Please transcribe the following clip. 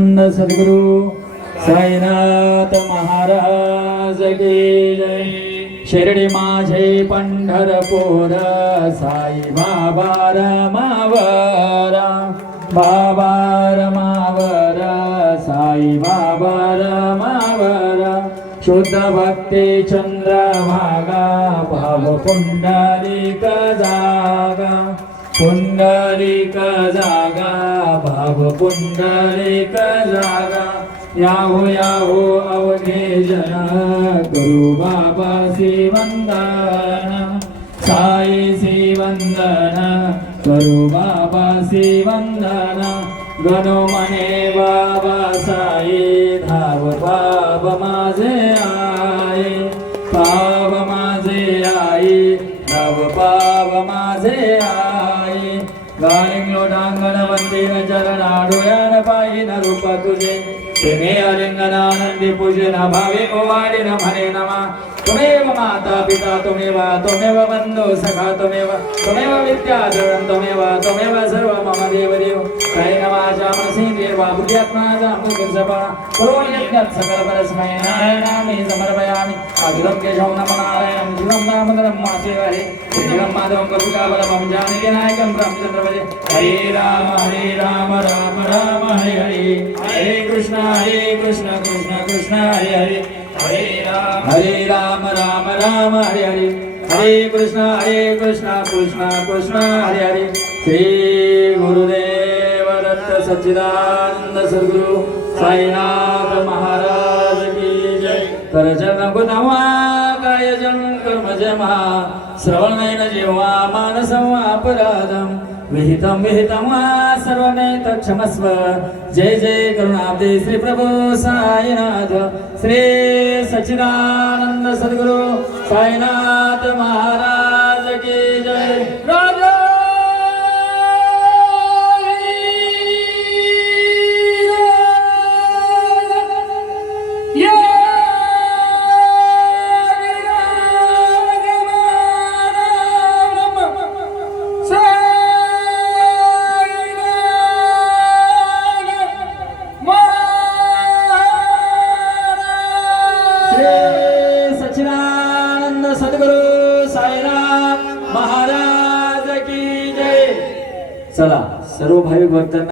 सच्चिदानंद सद्गुरु साईनाथ महाराज की जय। शिर्डी माझे पंढरपूर साई बाबा रमावर बाबा रमावर साई बाबा रमावर। शुद्ध भक्ती चंद्रभागा भाव पुंडलिक जागा। पुंडरीक जागा भाव पुंडरीक जागा. याहो याहो अवघे जन गुरु बाबा वंदन साई वंदन गुरु बाबा वंदन गणो मने बाबा साई धाव बाब माझे आई. पाव माझे आई धाव पाव माझे आई. गालिंगलो डांगण मंदिर चरण डोळ्यान पाहिन रूप तुझे तुम्ही अलिंगनानंदी पूजन भावे ओवाडिन म्हणे नमा त्वमेव माता पिता त्वमेव त्वमेव बंधु सखा त्वमेव त्वमेव विद्याधरं त्वमेव त्वमेव सर्व मम देव देव काही नमाच्या मनसी देवा बुद्ध्यात्माचा मुखसपा करोमि यज्ञात् नारायणामि समर्पयामि. अखिलं केशवं नमो नारायणं शिवं दामोदरं मासे हरे शिवं माधवं कपिकाबलं जानकीनायकं नायकं हरे राम हरे राम राम राम हरे हरे. हरे कृष्ण हरे कृष्ण कृष्ण कृष्ण हरे हरे. हरे राम हरे राम राम राम हरे हरे. हरे कृष्ण हरे कृष्ण कृष्ण कृष्ण हरे हरे. श्री गुरुदेव सच्चिदानंद सद्गुरु साईनाथ महाराज की जय. तर जन गुणवा काय जन कर्म जमा श्रवण जेव्हा मानसं अपराधम विहितं विहितं वा सर्वमेत क्षमस्व जय जय करुणाब्दे श्री प्रभु साईनाथ. श्री सच्चिदानंद सद्गुरु साईनाथ महाराज श्री सद्गुरु साईनाथ महाराज की जय. चला सर्व भाविक भक्तांना